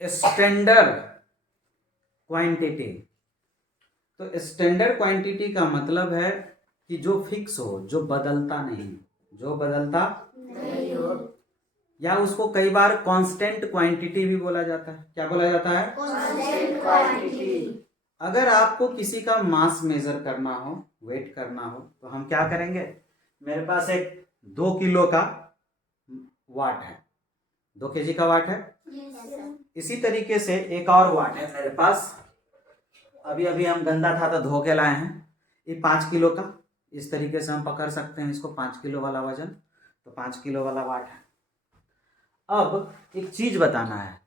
Standard quantity. तो standard quantity का मतलब है कि जो फिक्स हो, जो बदलता नहीं, जो बदलता नहीं हो, या उसको कई बार कांस्टेंट क्वांटिटी भी बोला जाता है। क्या बोला जाता है? Constant quantity. अगर आपको किसी का मास मेजर करना हो, वेट करना हो, तो हम क्या करेंगे? मेरे पास एक 2 किलो का वाट है, 2 केजी का वाट है। इसी तरीके से एक और वाट है मेरे पास, अभी अभी हम गंदा था तो धो के लाए हैं, ये 5 किलो का। इस तरीके से हम पकड़ सकते हैं इसको, 5 किलो वाला वजन, तो 5 किलो वाला वाट है। अब एक चीज बताना है,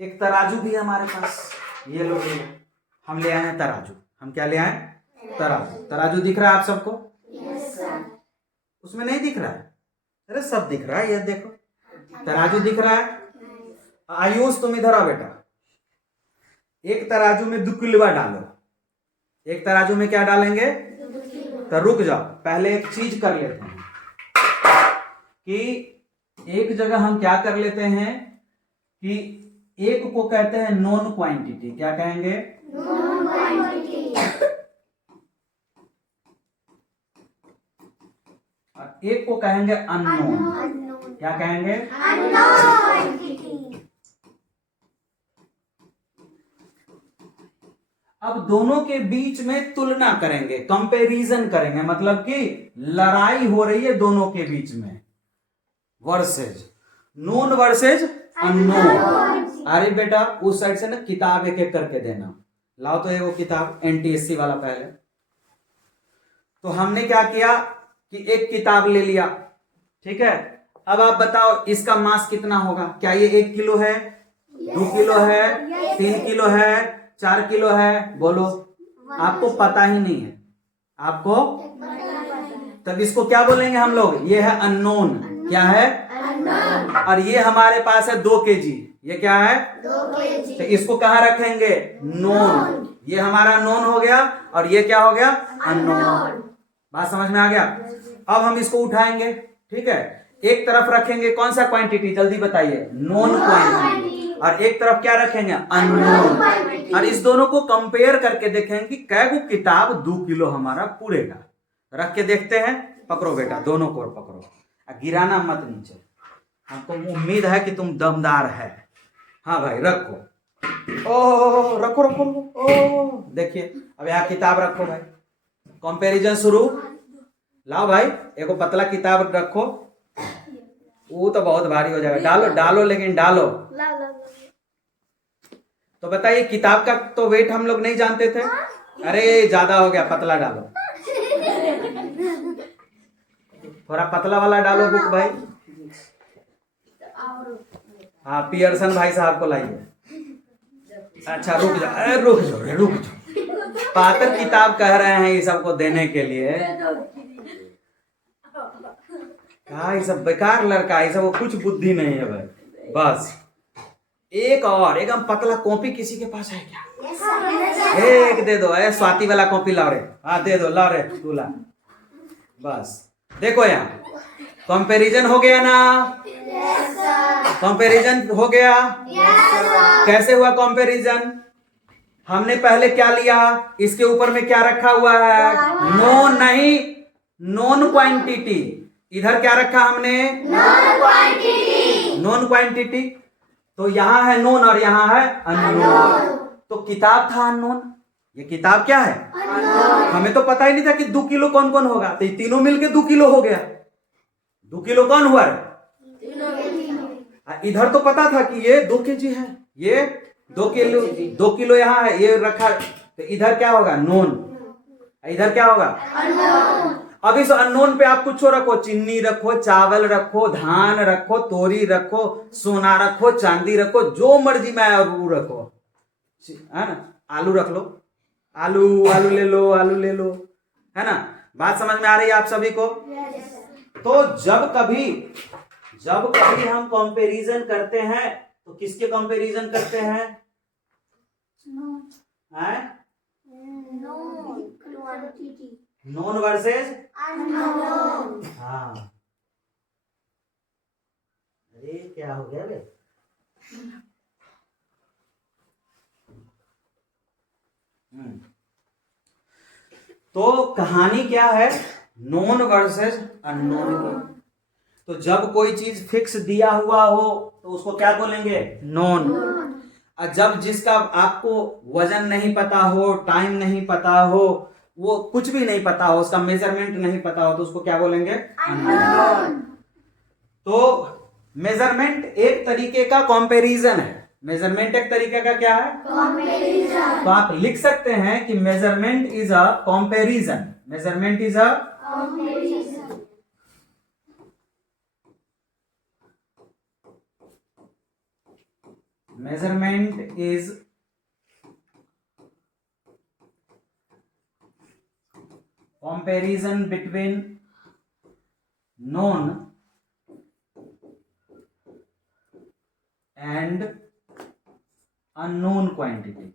एक तराजू भी है हमारे पास, ये लो, ये हम ले आए हैं तराजू। हम क्या ले आए? तराजू। तराजू दिख रहा है आप सबको? उसमें नहीं दिख रहा है? अरे सब दिख रहा है, ये देखो, तराजू दिख रहा है। आयुष तुम इधर आ बेटा, एक तराजू में 2 किलो डालो। एक तराजू में क्या डालेंगे? तो रुक जाओ, पहले एक चीज कर लेते हैं कि एक जगह हम क्या कर लेते हैं कि एक को कहते हैं नॉन क्वांटिटी। क्या कहेंगे? Non quantity. और एक को कहेंगे अननोन। क्या कहेंगे? Unknown quantity. अब दोनों के बीच में तुलना करेंगे, कंपैरिजन करेंगे, मतलब कि लड़ाई हो रही है दोनों के बीच में, वर्सेज नोन वर्सेज अननोन। अरे बेटा उस साइड से ना किताब एक एक करके देना, लाओ तो ये वो किताब एनटीएससी वाला पहले। तो हमने क्या किया कि एक किताब ले लिया, ठीक है। अब आप बताओ इसका मास कितना होगा? क्या ये 1 किलो है, 2 किलो है, 3 किलो है, 4 किलो है? बोलो, आपको पता ही नहीं है आपको, तब इसको क्या बोलेंगे हम लोग? ये है अननोन। क्या है? अननोन। और ये हमारे पास है 2 केजी, ये क्या है? 2 केजी। तो इसको कहाँ रखेंगे? नोन। ये हमारा नोन हो गया और ये क्या हो गया? अननोन। बात समझ में आ गया? अब हम इसको उठाएंगे, ठीक है, एक तरफ रखेंगे कौन सा क्वांटिटी? जल्दी बताइए। Known quantity. और एक तरफ क्या रखेंगे? अननोन। और इस दोनों को कंपेयर करके देखेंगे कि कै गो किताब 2 किलो हमारा पूरेगा। रख के देखते हैं। पकड़ो बेटा, दोनों को पकड़ो, गिराना मत नीचे, हमको उम्मीद है कि तुम दमदार है। हाँ भाई रखो, ओ रखो रखो, ओ देखिए, अब यहाँ किताब रखो भाई, कंपैरिजन शुरू। लाओ भाई, एक पतला किताब रखो, वो तो बहुत भारी हो जाएगा, डालो डालो, लेकिन डालो। तो बताइए, किताब का तो वेट हम लोग नहीं जानते थे। अरे ज्यादा हो गया, पतला डालो, थोड़ा पतला वाला डालो बुक भाई। हाँ पियर्सन भाई साहब को लाइए। अच्छा रुक जाओ, अरे रुक जाओ रुक जाओ, पातर किताब कह रहे हैं ये सबको देने के लिए। हाँ ये सब बेकार लड़का है, ये सब कुछ बुद्धि नहीं है भाई। बस एक और एकदम पतला कॉपी किसी के पास है क्या? एक दे दो, स्वाति वाला कॉपी लाओ रे। हाँ दे दो, लाओ रे तू ला। बस देखो यहाँ कंपैरिजन हो गया ना? कंपैरिजन हो गया। कैसे हुआ कंपैरिजन? हमने पहले क्या लिया, इसके ऊपर में क्या रखा हुआ है? नोन नहीं, नॉन क्वांटिटी। इधर क्या रखा हमने? Non quantity. नॉन क्वांटिटी, तो यहां है नोन और यहां है अननोन। तो किताब था अननोन, ये किताब क्या है? अननोन। हमें तो पता ही नहीं था कि 2 किलो कौन कौन होगा, तो तीनों मिलके 2 किलो हो गया। 2 किलो कौन हुआ है? इधर तो पता था कि ये 2 केजी है, ये 2 किलो, 2 किलो यहाँ है, ये रखा, तो इधर क्या होगा? नोन। इधर क्या होगा? अननोन। अब इस अननोन पे आप कुछ रखो, चीनी रखो, चावल रखो, धान रखो, तोरी रखो, सोना रखो, चांदी रखो, जो मर्जी में और वो रखो, है ना। आलू रख लो, आलू आलू ले लो, आलू ले लो, है ना। बात समझ में आ रही है आप सभी को? तो जब कभी हम कंपैरिजन करते हैं तो किसके कंपैरिजन करते हैं? Known versus unknown. हाँ, अरे क्या हो गया बे? तो कहानी क्या है, नोन वर्सेस अननोन की। तो जब कोई चीज फिक्स दिया हुआ हो तो उसको क्या बोलेंगे, नोन। और जब जिसका आपको वजन नहीं पता हो, टाइम नहीं पता हो, वो कुछ भी नहीं पता हो, उसका मेजरमेंट नहीं पता हो, तो उसको क्या बोलेंगे, अननोन। तो मेजरमेंट एक तरीके का कंपैरिजन है। मेजरमेंट एक तरीके का क्या है, कंपैरिजन। तो आप लिख सकते हैं कि measurement is a comparison. Measurement is a comparison. Measurement is comparison between known and unknown quantity।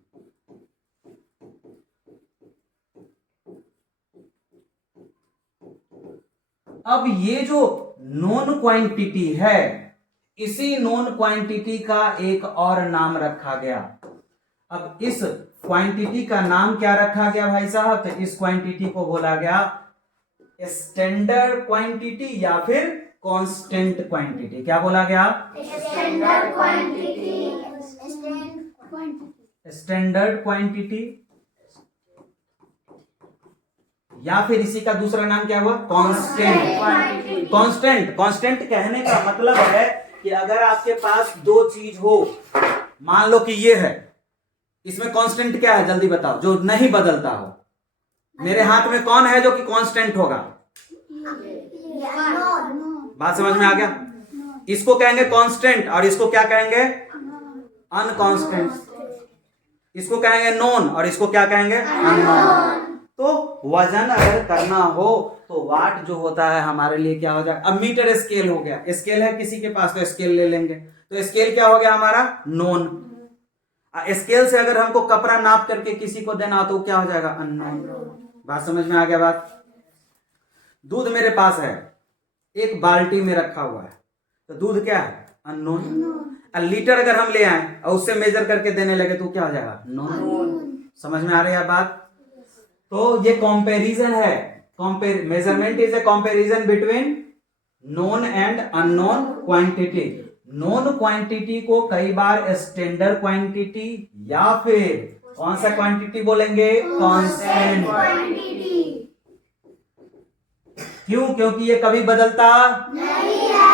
अब ये जो नोन क्वांटिटी है, इसी नोन क्वांटिटी का एक और नाम रखा गया। अब इस क्वांटिटी का नाम क्या रखा गया भाई साहब, तो इस क्वांटिटी को बोला गया स्टैंडर्ड क्वांटिटी या फिर कांस्टेंट क्वांटिटी। क्या बोला गया, स्टैंडर्ड क्वांटिटी। स्टैंडर्ड क्वांटिटी या फिर इसी का दूसरा नाम क्या हुआ, कांस्टेंट। कांस्टेंट, कांस्टेंट कहने का मतलब है कि अगर आपके पास दो चीज हो, मान लो कि ये है, इसमें कांस्टेंट क्या है जल्दी बताओ, जो नहीं बदलता हो। मेरे हाथ में कौन है जो कि कांस्टेंट होगा, बात समझ में आ गया। इसको कहेंगे कांस्टेंट और इसको क्या कहेंगे, अनकांस्टेंट। इसको कहेंगे नोन और इसको क्या कहेंगे, अननोन। तो वजन अगर करना हो तो वाट जो होता है हमारे लिए क्या हो जाएगा, अब मीटर स्केल हो गया, स्केल है किसी के पास तो स्केल ले लेंगे, तो स्केल क्या हो गया हमारा, नोन। स्केल से अगर हमको कपड़ा नाप करके किसी को देना हो तो क्या हो जाएगा, अननोन। बात समझ में आ गया बात। दूध मेरे पास है, एक बाल्टी में रखा हुआ है, तो दूध क्या है, अननोन। लीटर अगर हम ले आए और उससे मेजर करके देने लगे तो क्या हो जाएगा, नोन। समझ में आ रही है बात। तो ये कंपैरिजन है, measurement is a comparison between known and unknown quantity. Known quantity को कई बार स्टैंडर्ड क्वांटिटी या फिर कौन सा क्वांटिटी बोलेंगे, कांस्टेंट क्वांटिटी। क्यों, क्योंकि ये कभी बदलता नहीं है,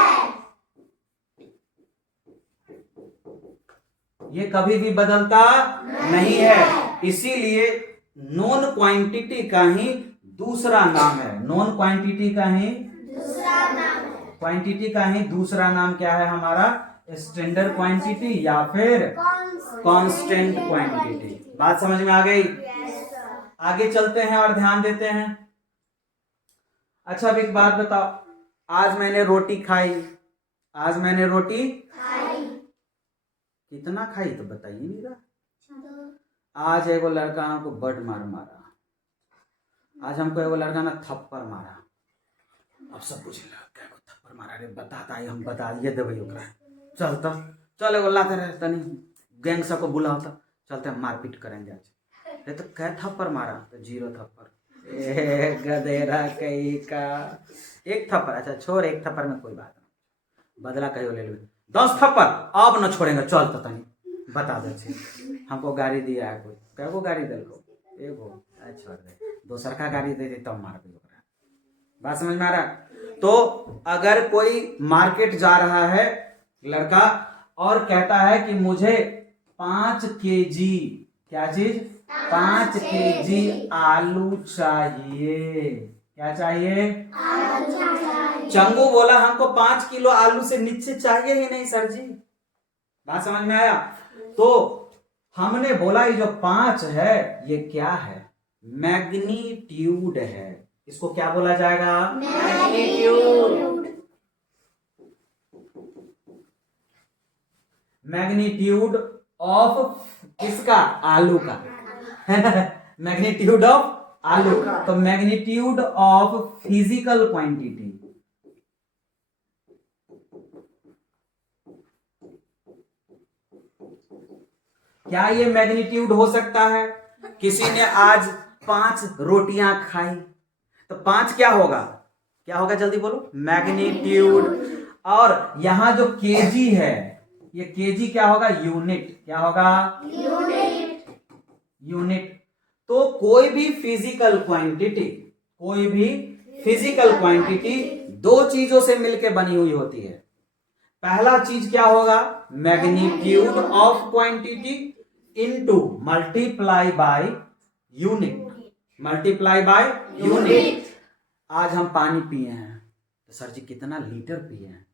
ये कभी भी बदलता नहीं है। इसीलिए नोन क्वांटिटी का ही दूसरा नाम है, नोन क्वांटिटी का ही दूसरा नाम है, क्वांटिटी का ही दूसरा नाम क्या है हमारा, स्टैंडर्ड क्वांटिटी या फिर कांस्टेंट क्वांटिटी। बात समझ में आ गई। आगे चलते हैं और ध्यान देते हैं। अच्छा अब एक बात बताओ, आज मैंने रोटी खाई, आज मैंने रोटी खाई, कितना खाई तो बताइए नहीं रहा। आज एगो लड़का हमको बड मारा, आज हमको एगो लड़का ना थप्पड़ मारा। अब सब पूछे लड़का को थप्पड़ मारा रे, बताता है, हम बता दिए देवे ओकरा। चलता चल एगो लाते रहे तनी गैंग सबको बुलाता, चलते हम मारपीट करेंगे आज। ये तो क्या थप्पड़ मारा, तो 0 थप्पड़। गधेरा कहीं का, एक थप्पड़, अच्छा छोड़, एक थप्पड़ में कोई बात नहीं, बदला कहीं ले लो। 10 थप्पड़ अब न छोड़ेंगे, चल तो तनी बता दे। हमको गाड़ी दिया है कोई, कैगो गाड़ी दिल को, एगो, छोड़ दे, दोसर का गाड़ी दे दे तब मार दे। बात समझ में आ रहा। तो अगर कोई मार्केट जा रहा है लड़का और कहता है कि मुझे 5 केजी, क्या चीज, 5 केजी आलू चाहिए, क्या चाहिए, आलू चाहिए। चंगू बोला हमको 5 किलो आलू से नीचे चाहिए ही नहीं सर जी। बात समझ में आया। तो हमने बोला ये जो 5 है ये क्या है, मैग्नीट्यूड है। इसको क्या बोला जाएगा, मैग्नीट्यूड। मैग्नीट्यूड ऑफ किसका, आलू का। मैग्नीट्यूड ऑफ आलू का, तो मैग्नीट्यूड ऑफ फिजिकल क्वांटिटी। क्या ये मैग्नीट्यूड हो सकता है किसी ने आज 5 रोटियां खाई, तो 5 क्या होगा, क्या होगा जल्दी बोलो, मैग्नीट्यूड। और यहां जो केजी है, ये केजी क्या होगा, यूनिट, क्या होगा, यूनिट। तो कोई भी फिजिकल क्वांटिटी दो चीजों से मिलकर बनी हुई होती है। पहला चीज क्या होगा, magnitude of quantity into multiply by unit. आज हम पानी पिए हैं, तो सर जी कितना लीटर पिए हैं,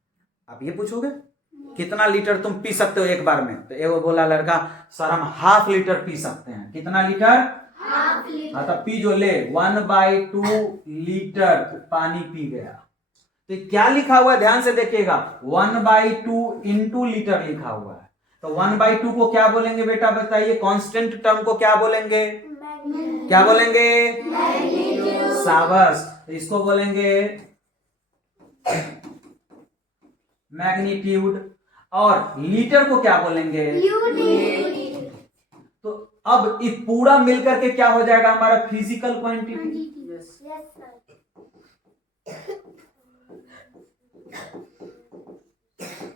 आप ये पूछोगे कितना लीटर तुम पी सकते हो एक बार में, तो एगो बोला लड़का सर हम ½ लीटर पी सकते हैं। कितना लीटर, हाँ, तो पी जो ले 1/2 लीटर पानी पी गया। तो क्या लिखा हुआ है, ध्यान से देखिएगा, 1/2 इंटू लीटर लिखा हुआ है। तो 1/2 को क्या बोलेंगे बेटा, बताइए, कांस्टेंट टर्म को क्या बोलेंगे, क्या बोलेंगे, शाबाश। तो इसको बोलेंगे मैग्नीट्यूड, और लीटर को क्या बोलेंगे, यूनिट। तो अब इस पूरा मिलकर के क्या हो जाएगा हमारा फिजिकल क्वांटिटी।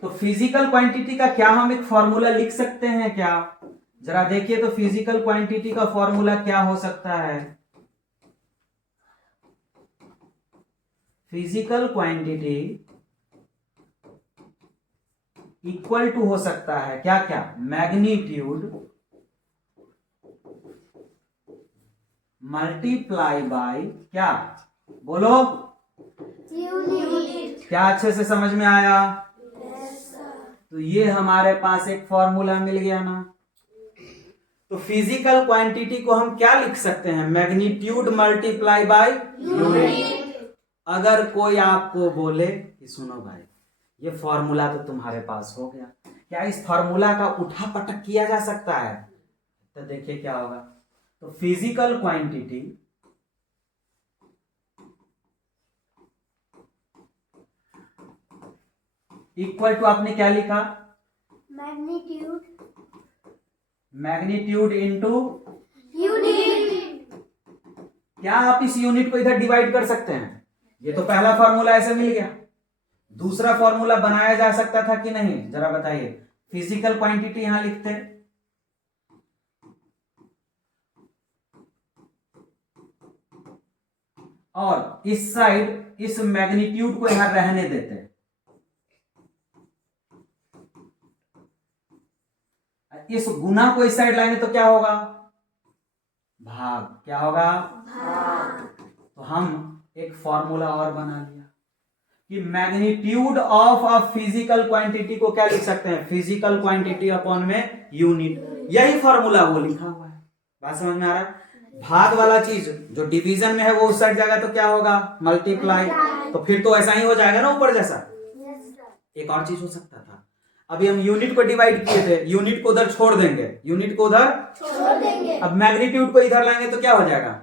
तो फिजिकल क्वांटिटी का क्या हम एक फॉर्मूला लिख सकते हैं क्या, जरा देखिए तो फिजिकल क्वांटिटी का फॉर्मूला क्या हो सकता है। फिजिकल क्वांटिटी इक्वल टू हो सकता है क्या क्या, मैग्नीट्यूड मल्टीप्लाई बाय क्या, बोलो, यूनिट। क्या अच्छे से समझ में आया, तो ये हमारे पास एक फॉर्मूला मिल गया ना। तो फिजिकल क्वांटिटी को हम क्या लिख सकते हैं, मैग्नीट्यूड मल्टीप्लाई बाय यूनिट। अगर कोई आपको बोले कि सुनो भाई ये फॉर्मूला तो तुम्हारे पास हो गया, क्या इस फॉर्मूला का उठा पटक किया जा सकता है, तो देखिए क्या होगा। तो फिजिकल क्वांटिटी इक्वल टू आपने क्या लिखा, मैग्नीट्यूड इनटू यूनिट। क्या आप इस यूनिट को इधर डिवाइड कर सकते हैं, ये तो पहला फॉर्मूला ऐसे मिल गया। दूसरा फॉर्मूला बनाया जा सकता था कि नहीं, जरा बताइए। फिजिकल क्वांटिटी यहां लिखते हैं, और इस साइड इस मैग्नीट्यूड को यहां रहने देते हैं। इस गुना को इस साइड लाएंगे तो क्या होगा, भाग, क्या होगा, भाग। तो हम एक फॉर्मूला और बना लिया कि magnitude of a physical quantity को क्या लिख सकते हैं, फिजिकल क्वांटिटी अपॉन में यूनिट। यही फॉर्मूला वो लिखा हुआ है, बात समझ में आ रहा है। भाग वाला चीज जो डिवीजन में है वो उस साइड जाएगा तो क्या होगा, मल्टीप्लाई। तो फिर तो ऐसा ही हो जाएगा ना ऊपर जैसा। एक और चीज हो सकता था, अभी हम यूनिट को डिवाइड किए थे, यूनिट को उधर छोड़ देंगे, यूनिट को उधर छोड़ देंगे। अब मैग्नीट्यूड को इधर लाएंगे तो क्या हो जाएगा,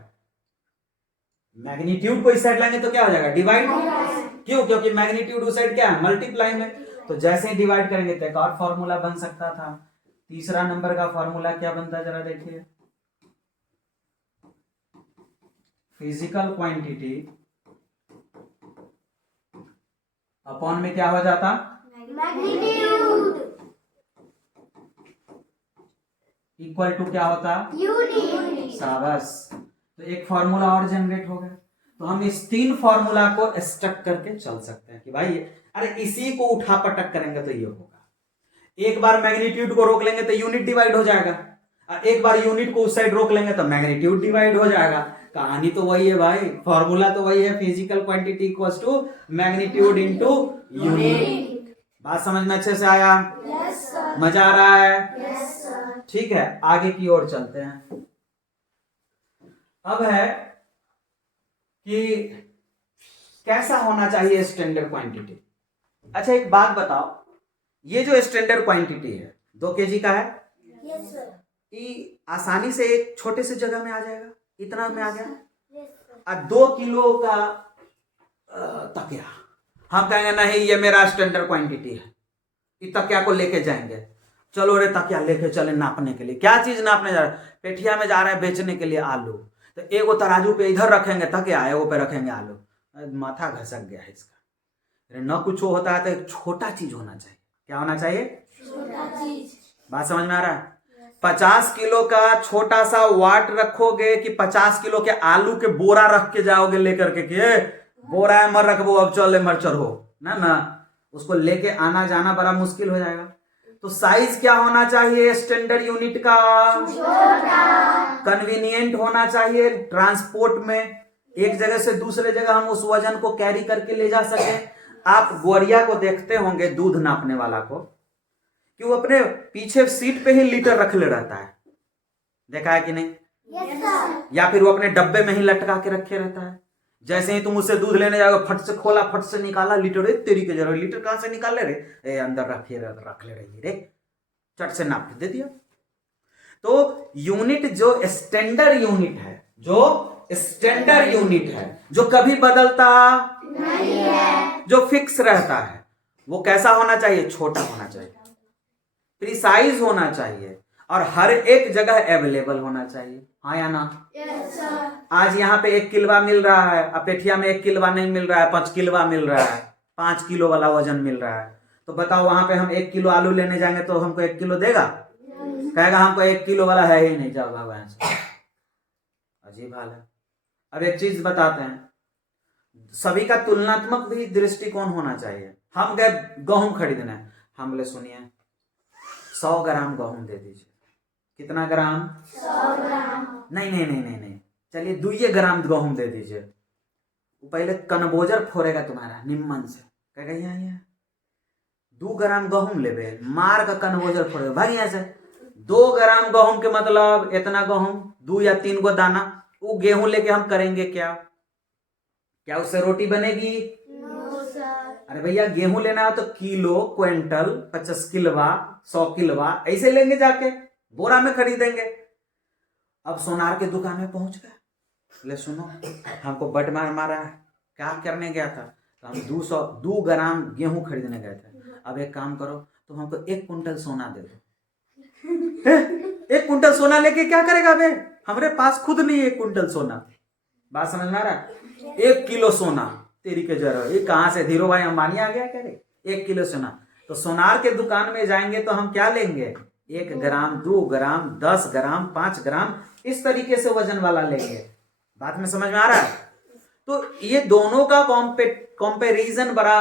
मैग्नीट्यूड को इस साइड लाएंगे तो क्या हो जाएगा, डिवाइड। क्यों, क्योंकि मैग्नीट्यूड उस साइड क्या है, मल्टीप्लाई में। तो जैसे ही डिवाइड करेंगे तो एक और फॉर्मूला बन सकता था। तीसरा नंबर का फॉर्मूला क्या बनता है, जरा देखिए। फिजिकल क्वांटिटी अपॉन में क्या हो जाता, मैग्नीट्यूड इक्वल टू क्या होता, यूनिट। शाबाश। तो एक फॉर्मूला और जनरेट हो गया। तो हम इस 3 फॉर्मूला को स्टक करके चल सकते हैं कि भाई अरे इसी को उठा पटक करेंगे तो ये होगा। एक बार मैग्नीट्यूड को रोक लेंगे तो यूनिट डिवाइड हो जाएगा, और एक बार यूनिट को उस साइड रोक लेंगे तो मैग्नीट्यूड डिवाइड हो जाएगा। कहानी तो वही है भाई, फॉर्मूला तो वही है, physical quantity equals to magnitude into unit. बात समझ में अच्छे से आया, yes, मजा आ रहा है, yes, ठीक है। आगे की ओर चलते हैं। अब है कि कैसा होना चाहिए स्टैंडर्ड क्वांटिटी। अच्छा एक बात बताओ, ये जो स्टैंडर्ड क्वांटिटी है 2 kg का है, yes, ये आसानी से एक छोटे से जगह में आ जाएगा, इतना में आ गया। और 2 किलो का तकिया, हम कहेंगे नहीं ये मेरा स्टैंडर्ड क्वांटिटी है, इस तकिया को लेके जाएंगे। चलो रे तकिया लेके चले नापने के लिए। क्या चीज नापने जा रहे हैं? पेठिया में जा रहे हैं बेचने के लिए आलू। तो एगो तराजू पे इधर रखेंगे तकिया, एगो पे रखेंगे आलू। माथा घसक गया है इसका। न कुछ होता है तो एक छोटा चीज होना चाहिए। क्या होना चाहिए? छोटा चीज। बात समझ में आ रहा है? 50 किलो का छोटा सा वाट रखोगे कि 50 किलो के आलू के बोरा रख के जाओगे लेकर के बोरा है मर रखबो अब चल मर चढ़ो ना, उसको लेके आना जाना बड़ा मुश्किल हो जाएगा। तो साइज क्या होना चाहिए स्टैंडर्ड यूनिट का? छोटा। कन्वीनियंट होना चाहिए ट्रांसपोर्ट में, एक जगह से दूसरे जगह हम उस वजन को कैरी करके ले जा सके। आप गोरिया को देखते होंगे दूध नापने वाला को कि वो अपने पीछे सीट पे ही लीटर रख ले रहता है, देखा है कि नहीं? yes, या फिर वो अपने डब्बे में ही लटका के रखे रहता है। जैसे ही तुम उससे दूध लेने जाओगे फट से खोला फट से निकाला लीटर, तेरी के जरूर लीटर कहां से निकाले रे? अंदर रख ले रही रे, चट से नाप के दे दिया। तो यूनिट जो स्टैंडर्ड यूनिट है, जो स्टैंडर्ड यूनिट है, जो कभी बदलता नहीं है, जो फिक्स रहता है, वो कैसा होना चाहिए? छोटा होना चाहिए, प्रिसाइज होना चाहिए और हर एक जगह अवेलेबल होना चाहिए। हाँ या ना? yes, आज यहाँ पे 1 किलवा मिल रहा है, अब पेठिया में 1 किलवा नहीं मिल रहा है, 5 किलवा मिल रहा है, 5 किलो वाला वजन मिल रहा है। तो बताओ वहां पे हम 1 किलो आलू लेने जाएंगे तो हमको 1 किलो देगा? कहेगा हमको 1 किलो वाला है ही नहीं, जाओ भगवान से। अजीब हाल है। अब एक चीज बताते हैं, सभी का तुलनात्मक भी दृष्टिकोण होना चाहिए। हम गए गेहूं खरीदने, हम बोले सुनिए 100 ग्राम गेहूं दे दीजिए। कितना ग्राम? 100 ग्राम। नहीं, चलिए 2 ग्राम गेहूं दे दीजिए। वो पहले कनबोजर फोड़ेगा तुम्हारा निम्मन से, कहेगा यहाँ 2 ग्राम गेहूं लेबे, मार का कनबोजर फोड़ेगा भाई यहाँ से। 2 ग्राम गेहूं के मतलब इतना गेहूं, 2 या 3 गो दाना। वो गेहूं लेके हम करेंगे क्या? क्या उससे रोटी बनेगी? No sir. अरे भैया गेहूं लेना है तो किलो, क्विंटल, 50 किलवा, 100 किलवा ऐसे लेंगे, जाके बोरा में खरीदेंगे। अब सोनार के दुकान में पहुंच गए, ले सुनो हमको बट मार मारा है, क्या करने गया था? तो हम 2 ग्राम गेहूं खरीदने गए थे। अब एक काम करो, तो हमको 1 कुंटल सोना दे दो। 1 कुंटल सोना लेके क्या करेगा बे? हमारे पास खुद नहीं 1 कुंटल सोना। बात समझ में आ रहा है? 1 किलो सोना, तेरी के जरा ये कहां से धीरो भाई अंबानी आ गया क्या रे? 1 किलो सोना। तो सोनार के दुकान में जाएंगे तो हम क्या लेंगे? 1 ग्राम, 2 ग्राम, 10 ग्राम, 5 ग्राम, इस तरीके से वजन वाला लेंगे। बात में समझ में आ रहा है? तो ये दोनों का कंपैरिजन बड़ा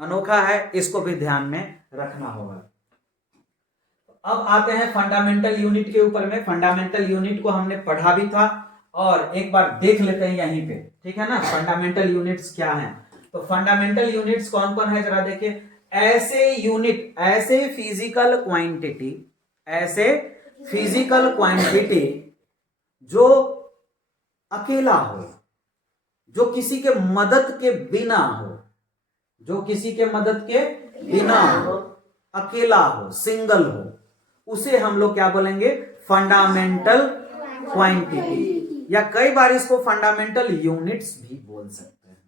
अनोखा है, इसको भी ध्यान में रखना होगा। अब आते हैं फंडामेंटल यूनिट के ऊपर में। फंडामेंटल यूनिट को हमने पढ़ा भी था और एक बार देख लेते हैं यहीं पे, ठीक है ना? फंडामेंटल यूनिट्स क्या हैं? तो फंडामेंटल यूनिट्स कौन कौन है जरा देखिए। ऐसे यूनिट, ऐसे फिजिकल क्वांटिटी जो अकेला हो, जो किसी के मदद के बिना हो, अकेला हो, सिंगल हो, उसे हम लोग क्या बोलेंगे? फंडामेंटल क्वांटिटी, या कई बार इसको फंडामेंटल यूनिट्स भी बोल सकते हैं।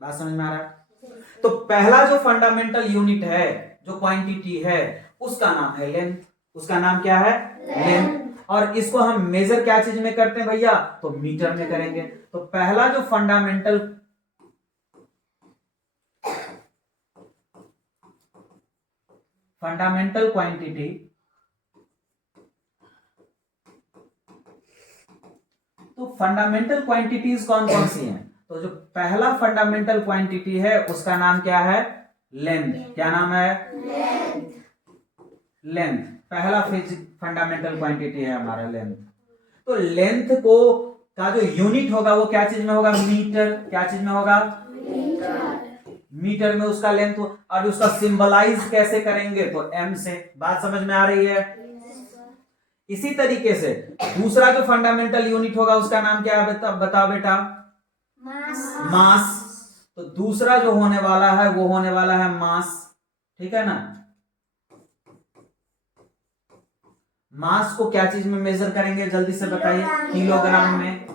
बात समझ में आ रहा है? तो पहला जो फंडामेंटल यूनिट है, जो क्वांटिटी है, उसका नाम है लेंथ। उसका नाम क्या है? लेंथ। और इसको हम मेजर क्या चीज में करते हैं भैया? तो मीटर में करेंगे। तो पहला जो फंडामेंटल क्वांटिटी, तो फंडामेंटल क्वांटिटीज कौन कौन सी हैं? तो जो पहला फंडामेंटल क्वांटिटी है उसका नाम क्या है? लेंथ। क्या नाम है? लेंथ। पहला फंडामेंटल क्वांटिटी है हमारा लेंथ। तो लेंथ को का जो यूनिट होगा वो क्या चीज में होगा? मीटर। क्या चीज में होगा? मीटर में उसका लेंथ। और उसका सिंबलाइज कैसे करेंगे? तो एम से। बात समझ में आ रही है? इसी तरीके से दूसरा जो फंडामेंटल यूनिट होगा उसका नाम क्या है? बताओ बेटा। मास। तो दूसरा जो होने वाला है वो होने वाला है मास, ठीक है ना? मास को क्या चीज में मेजर करेंगे? जल्दी से बताइए। किलोग्राम में।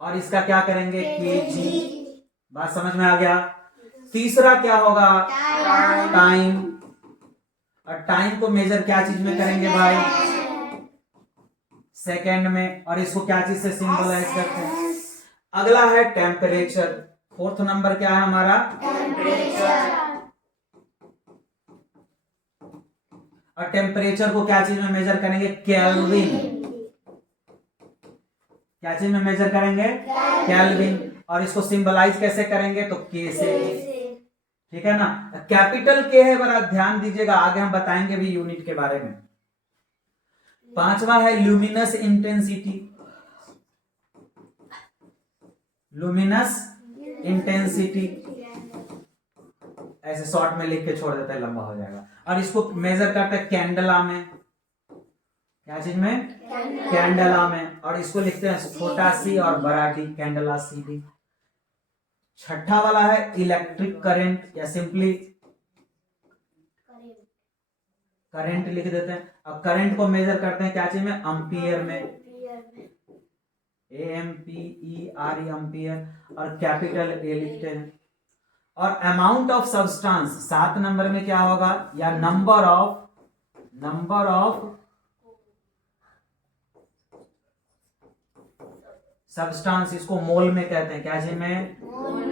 और इसका क्या करेंगे? केजी। बात समझ में आ गया? तीसरा क्या होगा? टाइम। और टाइम को मेजर क्या चीज में करेंगे भाई? सेकेंड में। और इसको क्या चीज से सिंबलाइज करते हैं? अगला है टेम्परेचर। फोर्थ नंबर क्या है हमारा? टेम्परेचर। और टेम्परेचर को क्या चीज में मेजर करेंगे? केल्विन। क्या चीज में मेजर करेंगे? केल्विन। और इसको सिंबलाइज कैसे करेंगे? तो के से। ठीक है ना? कैपिटल के है, बड़ा ध्यान दीजिएगा, आगे हम बताएंगे भी यूनिट के बारे में। पांचवा है ल्यूमिनस इंटेंसिटी। लुमिनस इंटेंसिटी, ऐसे शॉर्ट में लिख के छोड़ देते हैं, लंबा हो जाएगा। और इसको मेजर करते हैं कैंडला में। क्या चीज में? कैंडला में। और इसको लिखते हैं छोटा सी और बड़ा डी, कैंडला सी डी। छठा वाला है इलेक्ट्रिक करंट, या सिंपली करंट लिख देते हैं। अब करंट को मेजर करते हैं क्या चीज में? एम्पियर में। AMPERE, ampere. और कैपिटल ए लिखते हैं। और अमाउंट ऑफ सब्सटेंस 7 नंबर में क्या होगा? या नंबर ऑफ सब्सटेंस, इसको मोल में कहते हैं। क्या चीज में?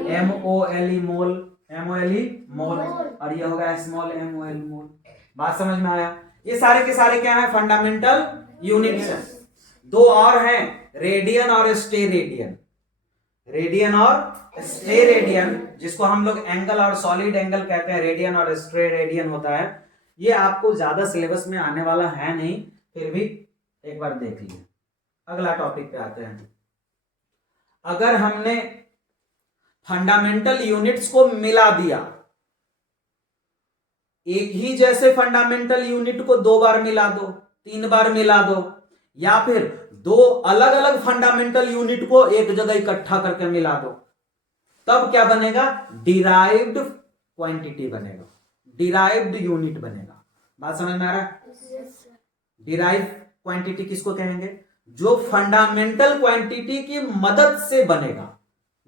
MOLE, मोल। MOLE, मोल। और ये होगा स्मॉल MOL, मोल। बात समझ में आया? ये सारे के सारे क्या है? फंडामेंटल यूनिट्स हैं। दो और हैं, रेडियन और स्टेरेडियन। रेडियन और स्टेरेडियन, जिसको हम लोग एंगल और सॉलिड एंगल कहते हैं, रेडियन और स्टेरेडियन होता है। ये आपको ज्यादा सिलेबस में आने वाला है नहीं, फिर भी एक बार देख लीजिए। अगला टॉपिक पे आते हैं। अगर हमने फंडामेंटल यूनिट्स को मिला दिया, एक ही जैसे फंडामेंटल यूनिट को 2 बार मिला दो, 3 बार मिला दो, या फिर 2 अलग अलग फंडामेंटल यूनिट को एक जगह इकट्ठा करके मिला दो, तब क्या बनेगा? डिराइव्ड क्वांटिटी बनेगा, डिराइव्ड यूनिट बनेगा। बात समझ में आ रहा है? डिराइव क्वांटिटी किसको कहेंगे? जो फंडामेंटल क्वांटिटी की मदद से बनेगा,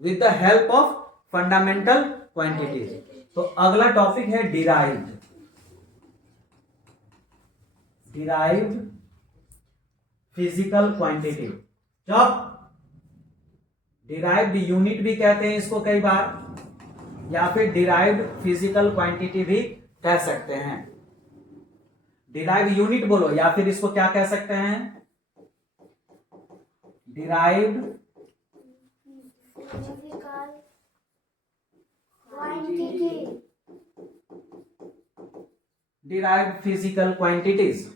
with the help of fundamental quantities. तो अगला टॉपिक है डिराइव्ड। डिराइव्ड फिजिकल क्वांटिटी, जब डिराइव्ड यूनिट भी कहते हैं इसको कई बार, या फिर डिराइव्ड फिजिकल क्वांटिटी भी कह सकते हैं। डिराइव्ड यूनिट बोलो, या फिर इसको क्या कह सकते हैं? Derived physical quantity. Derived physical quantities.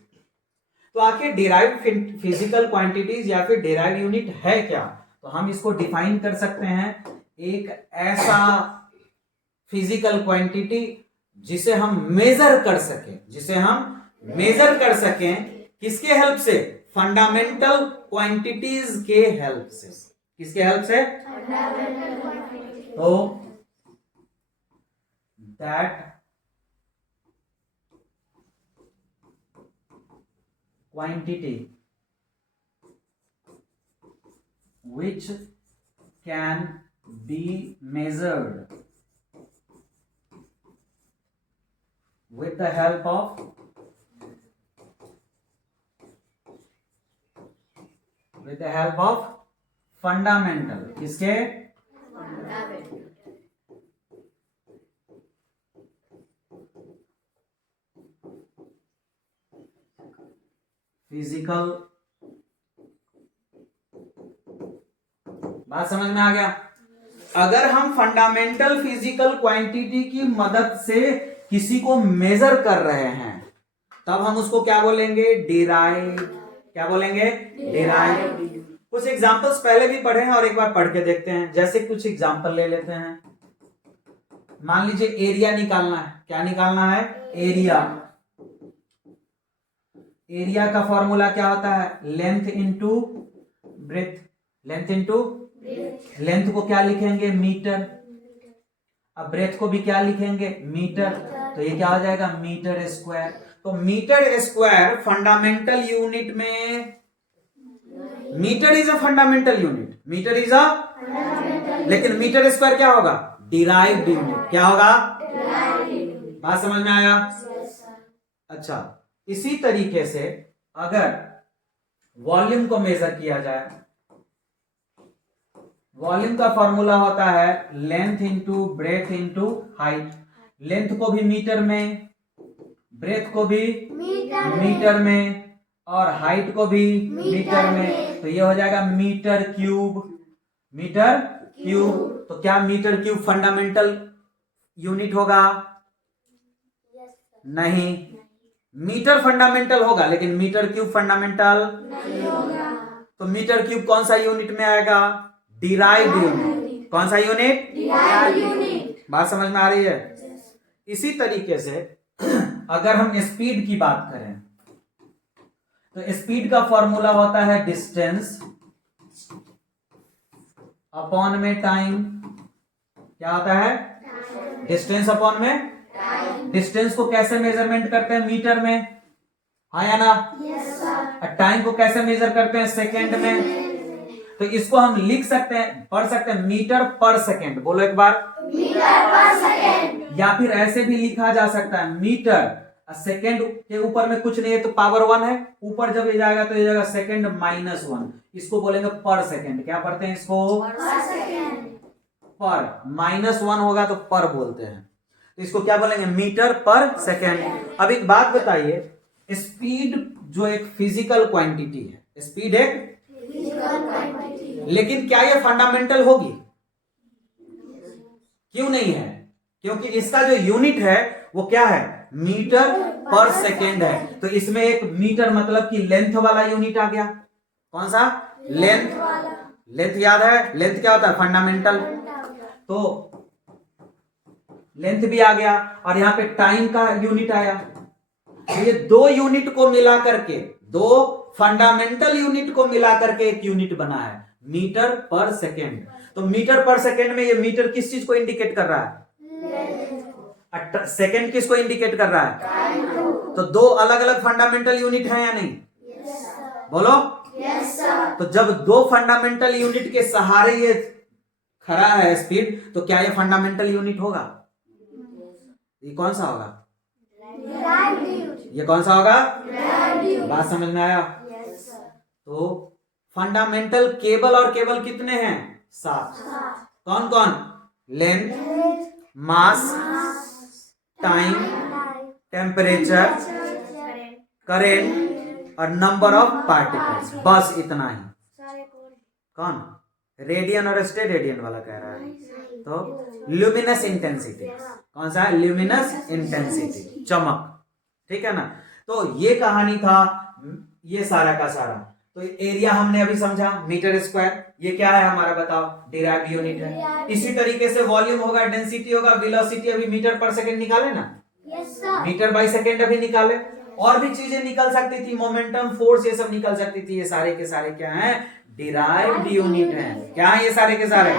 तो आखिर डिराइव्ड फिजिकल क्वांटिटीज या फिर डिराइव्ड यूनिट है क्या? तो हम इसको डिफाइन कर सकते हैं, एक ऐसा फिजिकल क्वांटिटी जिसे हम मेजर कर सकें, जिसे हम मेजर कर सकें किसके हेल्प से? फंडामेंटल क्वांटिटीज के हेल्प से। किसके हेल्प से? तो that quantity which can be measured with the help of fundamental, किसके? फिजिकल। बात समझ में आ गया? अगर हम फंडामेंटल फिजिकल क्वांटिटी की मदद से किसी को मेजर कर रहे हैं, तब हम उसको क्या बोलेंगे? डिराइव। क्या बोलेंगे? डिराइव। कुछ एग्जांपल्स पहले भी पढ़े हैं और एक बार पढ़ के देखते हैं। जैसे कुछ एग्जांपल ले लेते हैं। मान लीजिए एरिया निकालना है। क्या निकालना है? एरिया। एरिया का फॉर्मूला क्या होता है? Length into breadth. Length into length को क्या लिखेंगे? मीटर। अब ब्रेथ को भी क्या लिखेंगे? मीटर। तो ये क्या हो जाएगा? Metre square. तो मीटर स्क्वायर फंडामेंटल यूनिट में, metre is a fundamental unit, metre is a, लेकिन मीटर स्क्वायर क्या होगा? Derived unit. क्या होगा? बात समझ में आया? अच्छा, इसी तरीके से अगर वॉल्यूम को मेजर किया जाए, वॉल्यूम का फॉर्मूला होता है length into breadth into height. Length को भी मीटर में, ब्रेथ को भी मीटर में, और हाइट को भी मीटर में। तो ये हो जाएगा मीटर क्यूब। Metre cube. तो क्या मीटर क्यूब फंडामेंटल यूनिट होगा? नहीं। मीटर फंडामेंटल होगा लेकिन मीटर क्यूब फंडामेंटल नहीं होगा। तो मीटर क्यूब कौन सा यूनिट में आएगा? Derived unit. कौन सा यूनिट? Derived unit. बात समझ में आ रही है? इसी तरीके से अगर हम स्पीड की बात करें तो स्पीड का फॉर्मूला होता है डिस्टेंस अपॉन में टाइम। क्या होता है? डिस्टेंस अपॉन में डिस्टेंस को कैसे मेजरमेंट करते हैं? मीटर में, हाँ या ना? और टाइम को कैसे मेजर करते हैं? सेकंड में। तो इसको हम लिख सकते हैं, पढ़ सकते हैं मीटर पर सेकंड। बोलो एक बार, मीटर पर सेकंड। या फिर ऐसे भी लिखा जा सकता है मीटर, सेकंड के ऊपर में कुछ नहीं है तो पावर 1 है, ऊपर जब ये जाएगा तो ये जाएगा सेकंड -1। इसको बोलेंगे पर सेकंड। क्या पढ़ते हैं इसको? पर सेकंड। पर -1 होगा तो पर बोलते हैं। तो इसको क्या बोलेंगे? मीटर पर सेकंड। अब एक बात बताइए, स्पीड जो एक फिजिकल क्वांटिटी है, स्पीड एक फिजिकल क्वांटिटी, लेकिन क्या ये फंडामेंटल होगी? क्यों नहीं है? क्योंकि इसका जो यूनिट है वो क्या है? मीटर पर सेकंड है। तो इसमें एक मीटर मतलब कि लेंथ वाला यूनिट आ गया। कौन सा? लेंथ। लेंथ याद है? लेंथ क्या होता है? फंडामेंटल। तो लेंथ भी आ गया और यहां पे टाइम का यूनिट आया। तो ये दो यूनिट को मिला करके, दो फंडामेंटल यूनिट को मिला करके एक यूनिट बना है मीटर पर सेकेंड। तो मीटर पर सेकेंड में ये मीटर किस चीज को इंडिकेट कर रहा है? सेकेंड किसको इंडिकेट कर रहा है? तो दो अलग अलग फंडामेंटल यूनिट है या नहीं? बोलो। तो जब दो फंडामेंटल यूनिट के सहारे ये खड़ा है स्पीड, तो क्या ये फंडामेंटल यूनिट होगा? ये कौन सा होगा? ये कौन सा होगा? बात समझ में आया? तो फंडामेंटल केबल और केबल कितने हैं? 7। कौन कौन? लेंथ, मास, टाइम, टेम्परेचर, करेंट और नंबर ऑफ पार्टिकल्स। बस इतना ही। कौन? रेडियन और स्टेरेडियन वाला कह रहा है। तो ल्यूमिनस इंटेंसिटी। कौन सा है? ल्यूमिनस इंटेंसिटी, चमक। ठीक है ना? तो ये कहानी था, ये सारा का सारा। तो एरिया हमने अभी समझा, मीटर स्क्वायर। ये क्या है हमारा? बताओ। डिराइव्ड यूनिट है। इसी तरीके से वॉल्यूम होगा, डेंसिटी होगा, वेलोसिटी अभी मीटर पर सेकंड निकाले ना? मीटर बाई सेकंड अभी निकाले। और भी चीजें निकल सकती थी, मोमेंटम, फोर्स, ये सब निकल सकती थी। ये सारे के सारे क्या हैं? डिराइव्ड यूनिट हैं। क्या है ये सारे के सारे?